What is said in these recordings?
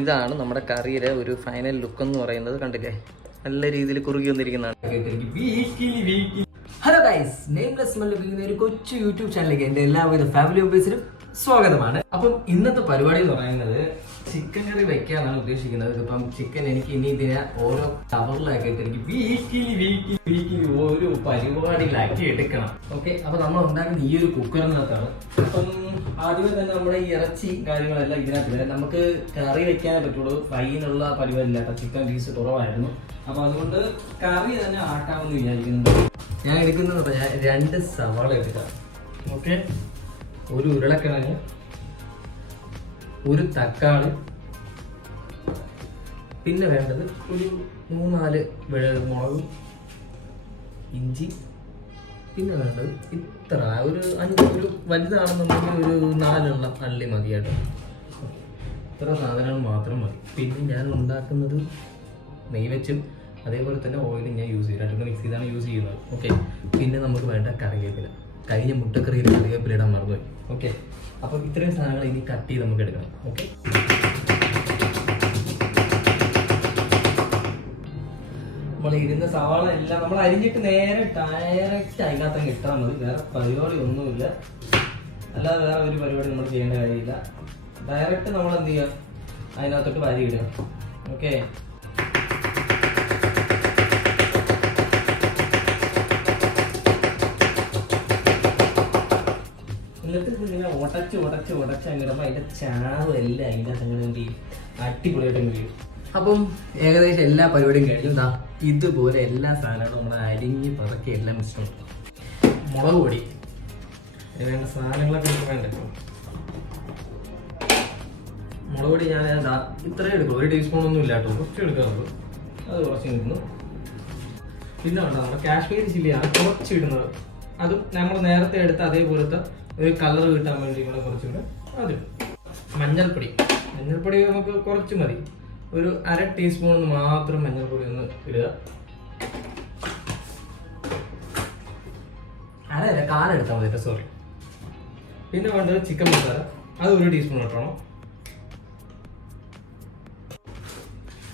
ഇതാണ് നമ്മുടെ കറിയുടെ ഒരു ഫൈനൽ ലുക്ക് എന്ന് പറയുന്നത്. കണ്ടില്ലേ, നല്ല രീതിയിൽ കുറുകി വന്നിരിക്കുന്നതാണ്. ഹലോ ഗൈസ്, നെയിംലെസ് മല്ലുക്കുന്ന ഒരു കൊച്ചു യൂട്യൂബ് ചാനലിലേക്ക് എൻ്റെ എല്ലാവിധ ഫാമിലി മെമ്പേഴ്സിനും സ്വാഗതമാണ്. അപ്പം ഇന്നത്തെ പരിപാടി എന്ന് പറയുന്നത് ചിക്കൻ കറി വെക്കാനാണ് ഉദ്ദേശിക്കുന്നത്. ഇപ്പം ചിക്കൻ എനിക്ക് ഇനി ഇതിനെ ഓരോ കവറിലാക്കിയിട്ട് എനിക്ക് വീക്കിലി ഓരോ പരിപാടിയിലാക്കി എടുക്കണം. ഓക്കെ, അപ്പൊ നമ്മൾ ഉണ്ടാക്കുന്ന ഈ ഒരു കുക്കറിനകത്താണ്. അപ്പം ആദ്യമേ തന്നെ നമ്മുടെ ഈ ഇറച്ചി കാര്യങ്ങളെല്ലാം ഇതിനകത്തില്ല. നമുക്ക് കറി വെക്കാനേ പറ്റുള്ളൂ, ഫ്രൈനുള്ള പരിപാടിയില്ല. ചിക്കൻ പീസ് കുറവായിരുന്നു. അപ്പൊ അതുകൊണ്ട് കറി തന്നെ ആക്കാമെന്ന് വിചാരിക്കുന്നുണ്ട്. ഞാൻ എടുക്കുന്നത് ഞാൻ 2 സവാള എടുക്കാം. ഓക്കെ, ഒരു ഉരുളക്കിഴങ്ങ്, ഒരു തക്കാളി, പിന്നെ വേണ്ടത് ഒരു 3-4 മുളകും, ഇഞ്ചി, പിന്നെ വേണ്ടത് ഇത്ര ഒരു വലുതാണെന്നുണ്ടെങ്കിൽ ഒരു 4 അള്ളി മതിയായിട്ട്. ഇത്ര സാധനങ്ങൾ മാത്രം മതി. പിന്നെ ഞാൻ ഉണ്ടാക്കുന്നത് നെയ്യ് വെച്ചും അതേപോലെ തന്നെ ഓയിലും ഞാൻ യൂസ് ചെയ്യും. രണ്ടും മിക്സ് ചെയ്താണ് യൂസ് ചെയ്യുന്നത്. ഓക്കെ, പിന്നെ നമുക്ക് വേണ്ട കറിവേപ്പില. കഴിഞ്ഞ മുട്ടക്കറിയിൽ കറിവേപ്പില ഇടാൻ മറന്നുപോയി. ഓക്കെ, അപ്പം ഇത്രയും സാധനങ്ങൾ ഇനി കട്ട് ചെയ്ത് നമുക്ക് എടുക്കണം. ഓക്കെ, നമ്മൾ ഇരുന്ന സവാള എല്ലാം നമ്മൾ അരിഞ്ഞിട്ട് നേരെ ഡയറക്റ്റ് അതിനകത്തങ്ങ് ഇട്ടാൽ മതി. വേറെ പരിപാടി ഒന്നുമില്ല, അല്ലാതെ വേറെ ഒരു പരിപാടി നമ്മൾ ചെയ്യേണ്ട കാര്യമില്ല. ഡയറക്റ്റ് നമ്മൾ എന്ത് ചെയ്യുക, അതിനകത്തോട്ട് വാരി ഇടുക. ഓക്കെ, എന്നിട്ട് ഇങ്ങനെ ഉടച്ച് അങ്ങിടുമ്പോൾ അതിൻ്റെ ചാറും എല്ലാം അതിൻ്റെ അങ്ങനെ അടിപൊളിയായിട്ട് വീഴും. അപ്പം ഏകദേശം എല്ലാ പരിപാടിയും കഴിഞ്ഞു. ഇതുപോലെ എല്ലാ സാധനങ്ങളും നമ്മൾ അരിഞ്ഞ് പറക്കി എല്ലാം മിശ്രം. മുളക് പൊടി വേണ്ട സാധനങ്ങളൊക്കെ വേണ്ടല്ലോ. മുളക് പൊടി ഞാൻ ഇത്രയും എടുക്കും, 1 ടീസ്പൂണൊന്നും ഇല്ല കേട്ടോ, കുറച്ച് എടുക്കാറുള്ളൂ. അത് കുറച്ച് ഇടുന്നു. പിന്നെ വേണ്ട നമ്മുടെ കാശ്മീരി ചില്ലിയാണ് കുറച്ച് ഇടുന്നത്. അതും നമ്മൾ നേരത്തെ എടുത്ത അതേപോലത്തെ ഒരു കളർ കിട്ടാൻ വേണ്ടി കൂടെ കുറച്ചുകൂടെ അത്. മഞ്ഞൾപ്പൊടി നമുക്ക് കുറച്ച് മതി, ഒരു 1/2 ടീസ്പൂൺ മാത്രം മഞ്ഞൾപ്പൊടി ഒന്ന് ഇടുക. 1/2 കാലെടുത്താൽ മതി, സോറി. പിന്നെ വേണ്ടത് ചിക്കൻ മസാല, അത് 1 ടീസ്പൂൺ ഇട്ടണം.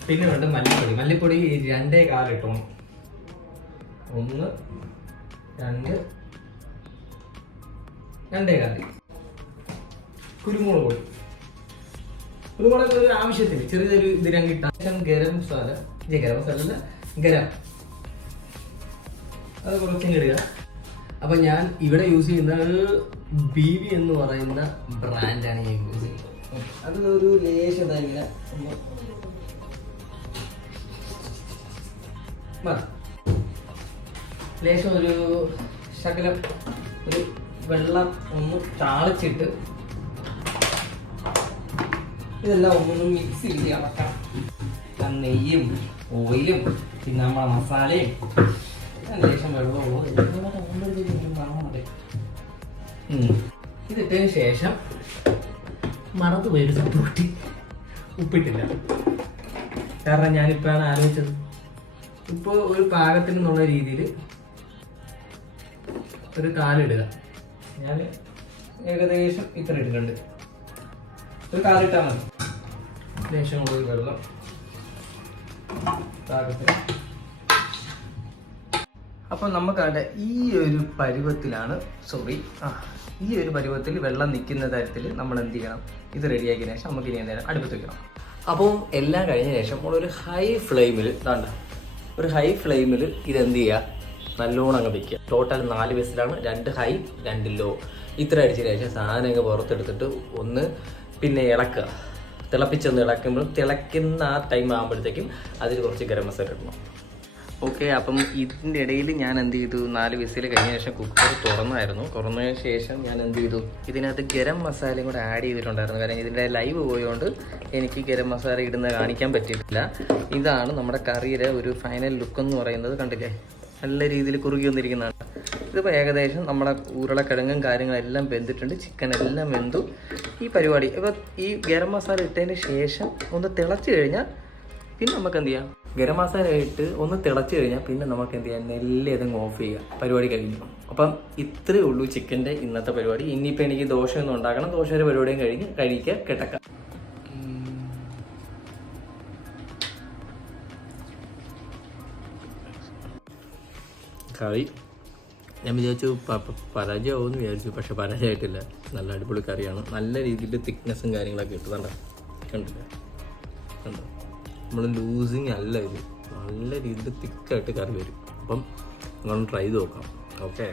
പിന്നെ വേണ്ടത് മല്ലിപ്പൊടി 2 കാൽ ഇട്ടണം. 1 2 2 കാൽ. കുരുമുളക് ഒരു ആവശ്യത്തിന് ചെറിയൊരു ഇതിരം കിട്ടാൻ. ഗരം മസാല അല്ല, ഗരം, അത് കുറച്ചും ഇടുക. അപ്പൊ ഞാൻ ഇവിടെ യൂസ് ചെയ്യുന്നത് BB എന്ന് പറയുന്ന ബ്രാൻഡാണ് ഞാൻ യൂസ് ചെയ്യുന്നത്. അത് ഒരു ലേശം ഇങ്ങനെ ലേശം ഒരു ശകലം ഒരു വെള്ളം ഒന്ന് താളിച്ചിട്ട് ഇതെല്ലാം ഒന്നും മിക്സ് ചെയ്ത് ഇളക്കാം. നെയ്യും ഓയിലും പിന്നെ നമ്മളെ മസാലയും ലേശം വെള്ളവും ഇതിട്ടതിന് ശേഷം മറന്നു പോയൊരു സംഭവം, ഉപ്പിട്ടില്ല. കാരണം ഞാനിപ്പോഴാണ് ആലോചിച്ചത്. ഇപ്പോൾ ഒരു പാകത്തിന് എന്നുള്ള രീതിയിൽ ഒരു കാലിടുക. ഞാൻ ഏകദേശം ഇത്ര ഇട്ടിട്ടുണ്ട്. ഒരു കാലിട്ടാൽ മതി. ലേശം കൂടി വെള്ളം പാകത്തിന്. അപ്പം നമുക്കവിടെ ഈ ഒരു പരുവത്തിൽ വെള്ളം നിൽക്കുന്ന തരത്തിൽ നമ്മൾ എന്ത് ചെയ്യണം, ഇത് റെഡിയാക്കിയ ശേഷം നമുക്ക് ഇനി എന്തെങ്കിലും അടുപ്പത്ത് വെക്കണം. അപ്പോൾ എല്ലാം കഴിഞ്ഞ ശേഷം നമ്മളൊരു ഹൈ ഫ്ലെയിമിൽ ഇതെന്ത് ചെയ്യുക, നല്ലോണം അങ്ങ് വെക്കുക. ടോട്ടൽ 4 വിസിലാണ്, 2 ഹൈ 2 ലോ. ഇത്ര അടിച്ചതിന് ശേഷം സാധനം അങ്ങ് പുറത്തെടുത്തിട്ട് ഒന്ന് പിന്നെ ഇളക്കുക. തിളപ്പിച്ചൊന്ന് ഇളക്കുമ്പോൾ തിളയ്ക്കുന്ന ആ ടൈം ആകുമ്പോഴത്തേക്കും അതിൽ കുറച്ച് ഗരം മസാല ഇടണം. ഓക്കെ, അപ്പം ഇതിൻ്റെ ഇടയിൽ ഞാൻ എന്ത് ചെയ്തു, 4 വിസിൽ കഴിഞ്ഞ ശേഷം കുക്കർ തുറന്നതിന് ശേഷം ഞാൻ എന്ത് ചെയ്തു, ഇതിനകത്ത് ഗരം മസാലയും കൂടെ ആഡ് ചെയ്തിട്ടുണ്ടായിരുന്നു. കാരണം ഇതിൻ്റെ ലൈവ് പോയതുകൊണ്ട് എനിക്ക് ഗരം മസാല ഇടുന്നത് കാണിക്കാൻ പറ്റിയിട്ടില്ല. ഇതാണ് നമ്മുടെ കറിയുടെ ഒരു ഫൈനൽ ലുക്ക് എന്ന് പറയുന്നത്. കണ്ടില്ലേ, നല്ല രീതിയിൽ കുറുകി വന്നിരിക്കുന്നതാണ്. ഇതിപ്പോൾ ഏകദേശം നമ്മുടെ ഉരുളക്കിഴങ്ങും കാര്യങ്ങളെല്ലാം വെന്തിട്ടുണ്ട്, ചിക്കൻ എല്ലാം വെന്തു. ഈ പരിപാടി ഇപ്പോൾ ഈ ഗരം മസാല ഇട്ടതിന് ശേഷം ഒന്ന് തിളച്ച് കഴിഞ്ഞാൽ പിന്നെ നമുക്ക് എന്ത് ചെയ്യാം, ഗരം മസാല ഇട്ട് ഒന്ന് തിളച്ച് കഴിഞ്ഞാൽ പിന്നെ നമുക്ക് എന്ത് ചെയ്യാം, നെല്ല് ഏതെങ്കിലും ഓഫ് ചെയ്യുക. പരിപാടി കഴിഞ്ഞു. അപ്പം ഇത്രയേ ഉള്ളൂ ചിക്കൻ്റെ ഇന്നത്തെ പരിപാടി. ഇനിയിപ്പോൾ എനിക്ക് ദോശയൊന്നും ഉണ്ടാക്കണം. ദോശയുടെ പരിപാടിയും കഴിഞ്ഞ് കഴിക്കുക, കിടക്കാം. കറി ഞാൻ വിചാരിച്ചു പരാജയമാവുമെന്ന് വിചാരിച്ചു, പക്ഷെ പരാജയമായിട്ടില്ല. നല്ല അടിപൊളി കറിയാണ്. നല്ല രീതിയിൽ തിക്നെസ്സും കാര്യങ്ങളൊക്കെ ഇട്ടുന്നുണ്ടോ, കണ്ടില്ല കണ്ടോ? നമ്മൾ ലൂസിങ് അല്ല ഇത്, നല്ല രീതിയിൽ തിക്കായിട്ട് കറി വരും. അപ്പം നിങ്ങൾ ട്രൈ ചെയ്ത് നോക്കാം. ഓക്കെ.